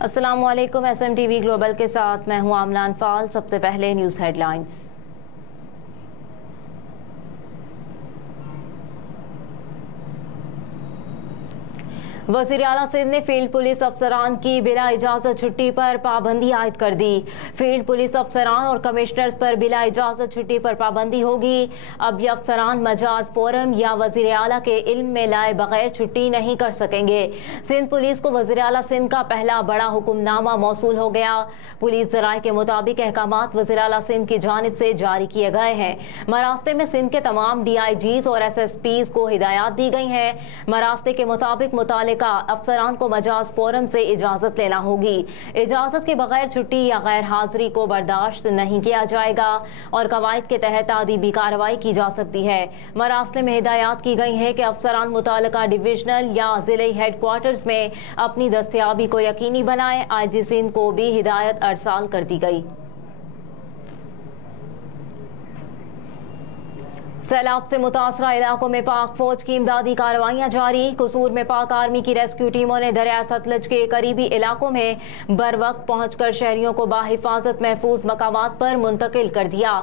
अस्सलामुअलैकुम। SMTV global के साथ मैं हूं आमना अनफाल। सबसे पहले न्यूज़ हेडलाइंस। वज़ीर आला सिंध ने फील्ड पुलिस अफसरान की बिला इजाज़त छुट्टी पर पाबंदी आयद कर दी। फील्ड पुलिस अफसरान और कमिश्नर्स पर बिला इजाज़त छुट्टी पर पाबंदी होगी। अब ये अफसरान मजाज फोरम या वज़ीर आला के इल्म में लाए बगैर छुट्टी नहीं कर सकेंगे। सिंध पुलिस को वज़ीर आला सिंध का पहला बड़ा हुक्मनामा मौसूल हो गया। पुलिस ज़राए के मुताबिक अहकामात वज़ीर आला सिंध की जानिब से जारी किए गए हैं। मरास्ते में सिंध के तमाम DIGs और SSPs को हिदायत दी गई हैं। मरास्ते के मुताबिक मुतालिका अफसरान को मजाज फोरम से इजाजत लेना होगी। इजाजत के बगैर छुट्टी या गैर हाजिरी को बर्दाश्त नहीं किया जाएगा और कवायद के तहत तादीबी कार्रवाई की जा सकती है। मरासले में हिदायत की गई है कि अफसरान मुतालिका डिविजनल या जिले हेडक्वार्टर्स में अपनी दस्तयाबी को यकीनी बनाए। IG सिंध को भी हिदायत अरसाल कर दी गई। सैलाब से मुतासरा इलाकों में पाक फौज की इमदादी कार्रवाइयां जारी। कसूर में पाक आर्मी की रेस्क्यू टीमों ने दरिया सतलज के करीबी इलाकों में बर वक्त पहुंचकर शहरियों को बाहिफाजत महफूज मकामात पर मुंतकिल कर दिया।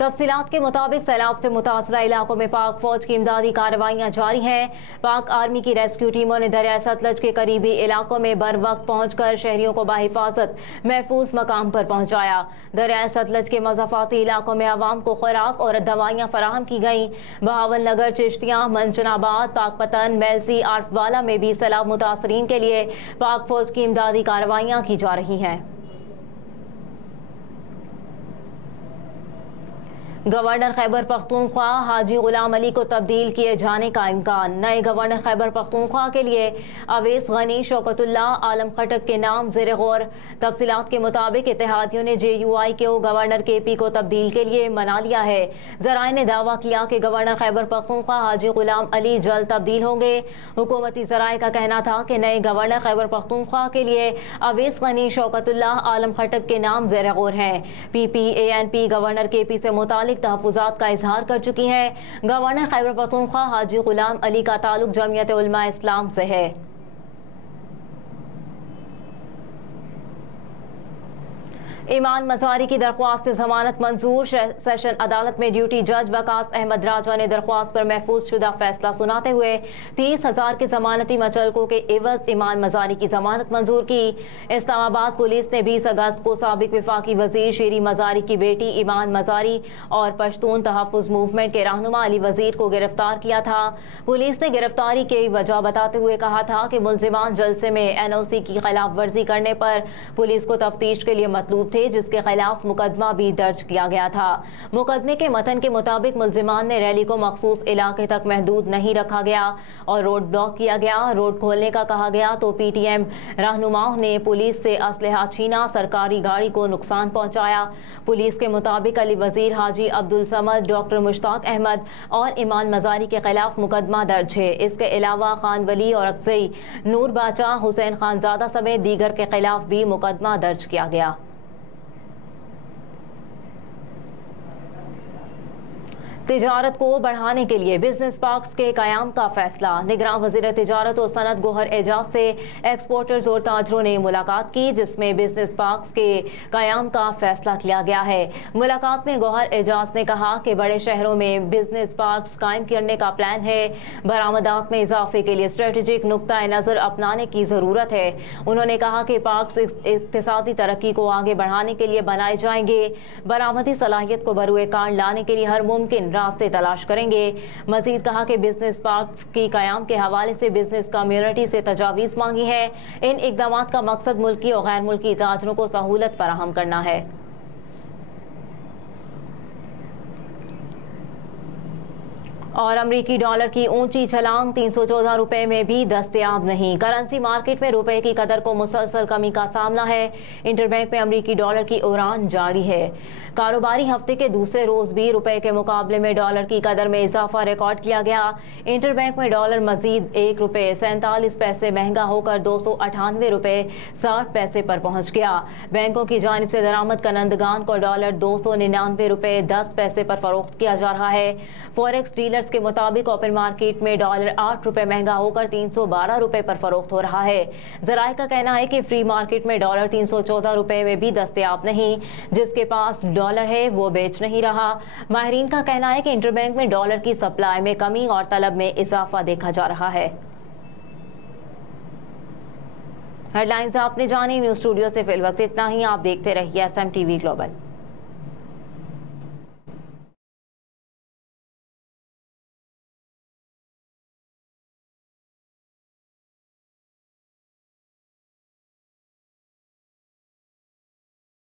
तफसीलात के मुताबिक सैलाब से मुतासरा इलाकों में पाक फौज की इमदादी कार्रवाइयां जारी हैं। पाक आर्मी की रेस्क्यू टीमों ने दरिया सतलज के करीबी इलाकों में बर वक्त पहुंचकर शहरियों को बाहिफाजत महफूज मकाम पर पहुंचाया। दरिया सतलज के मज़ाफाती इलाकों में आवाम को खुराक और दवाइयां फराहम की गईं। बहावल नगर, चिश्तियां, मंचनाबाद, पाकपतन, मेलसी, आरफवाला में भी सैलाब मुतासरीन के लिए पाक फौज की इमदादी कार्रवाइयां की जा रही हैं। गवर्नर खैबर पख्तूनख्वा हाजी गुलाम अली को तब्दील किए जाने का इम्कान। नए गवर्नर खैबर पख्तूनख्वा के लिए अवैस गनी शौकतुल्लाह आलम खटक के नाम ज़ेर गौर। तफसीलात के मुताबिक इत्तेहादियों ने JUI को गवर्नर KP को तब्दील के लिए मना लिया है। ज़राए ने दावा किया कि गवर्नर खैबर पख्तूनख्वा हाजी गुलाम अली जल्द तब्दील होंगे। हुकूमती ज़राए का कहना था कि नए गवर्नर खैबर पख्तूनख्वा के लिए अवैस गनी शौकतुल्लाह आलम खटक के नाम ज़ेर गौर हैं। PPANP गवर्नर KP से मुतालिक तहफ़्फ़ुज़ात का इजहार कर चुकी है। गवर्नर खैबर पख्तूनख्वा हाजी गुलाम अली का ताल्लुक जमीयत उलमा इस्लाम से है। ईमान मज़ारी की दरख्वास्त जमानत मंजूर। सेशन अदालत में ड्यूटी जज वकास अहमद राजा ने दरख्वास्त पर महफूज शुदा फैसला सुनाते हुए 30,000 के जमानती मचलकों के एवज ईमान मज़ारी की जमानत मंजूर की। इस्लामाबाद पुलिस ने 20 अगस्त को साबिक वफाकी वजीर शेरी मज़ारी की बेटी ईमान मज़ारी और पश्तून तहफ़्फ़ुज़ मूवमेंट के रहनुमा अली वजीर को गिरफ्तार किया था। पुलिस ने गिरफ्तारी की वजह बताते हुए कहा था कि मुल्जिमान जलसे में NOC की खिलाफ वर्जी करने पर पुलिस को तफ्तीश के लिए मतलूब थे, जिसके खिलाफ मुकदमा भी दर्ज किया गया था। मुकदमे के मतन के मुताबिक मुल्जिमान ने रैली को मखसूस इलाके तक महदूद नहीं रखा गया और रोड ब्लॉक किया गया। रोड खोलने का कहा गया तो PTM रहनुमाओं ने पुलिस से असलहा छीना, सरकारी गाड़ी को नुकसान पहुंचाया। पुलिस के मुताबिक अली वजीर, हाजी अब्दुल समद, डॉक्टर मुश्ताक अहमद और ईमान मज़ारी के खिलाफ मुकदमा दर्ज है। इसके अलावा खान वली और अक्सई, नूर बाचा, हुसैन खानजादा समेत दीगर के खिलाफ भी मुकदमा दर्ज किया गया। तिजारत को बढ़ाने के लिए बिजनेस पार्क्स के कयाम का फैसला। निगरान वज़ीर तिजारत और सनत गोहर एजाज से एक्सपोर्टर्स और ताजरों ने मुलाकात की, जिसमें बिजनेस पार्क्स के कयाम का फैसला किया गया है। मुलाकात में गोहर एजाज ने कहा कि बड़े शहरों में बिजनेस पार्क्स कायम करने का प्लान है। बरामदात में इजाफे के लिए स्ट्रेटेजिक नुक्ता नज़र अपनाने की ज़रूरत है। उन्होंने कहा कि पार्क्स इक़्तिसादी तरक्की को आगे बढ़ाने के लिए बनाए जाएंगे। बरामदी सलाहियत को बरूए कार लाने के लिए हर मुमकिन रास्ते तलाश करेंगे। मजीद कहा कि बिजनेस पार्क की कयाम के हवाले से बिजनेस कम्युनिटी से तजावीज़ मांगी है। इन इकदाम का मकसद मुल्की और गैर मुल्की ताजरों को सहूलत फराहम करना है। और अमरीकी डॉलर की ऊंची छलांग 314 रुपए में भी दस्तयाब नहीं। करेंसी मार्केट में रुपए की कदर को मुसलसल कमी का सामना है। इंटरबैंक में अमरीकी डॉलर की उड़ान जारी है। कारोबारी हफ्ते के दूसरे रोज भी रुपए के मुकाबले में डॉलर की कदर में इजाफा रिकॉर्ड किया गया। इंटरबैंक में डॉलर मजीद 1 रुपए 47 पैसे महंगा होकर 298 रुपए 60 पैसे पर पहुंच गया। बैंकों की जानिब से दरामद कनंदगान को डॉलर 299 रुपए 10 पैसे पर फरोख्त किया जा रहा है। फॉरेक्स डीलर डेस्क के मुताबिक ओपन मार्केट में डॉलर 8 रुपए महंगा होकर 312 रुपए पर फरोख्त हो रहा है। जराए का कहना है कि फ्री मार्केट में डॉलर 314 रुपए में भी दस्तयाब नहीं। जिसके पास डॉलर है वो बेच नहीं रहा। माहिरीन का कहना है कि इंटरबैंक में डॉलर की सप्लाई में कमी और तलब में इजाफा देखा जा रहा है। हेडलाइंस आपने जानी। न्यूज स्टूडियो से फिल वक्त इतना ही। आप देखते रहिए SM TV ग्लोबल।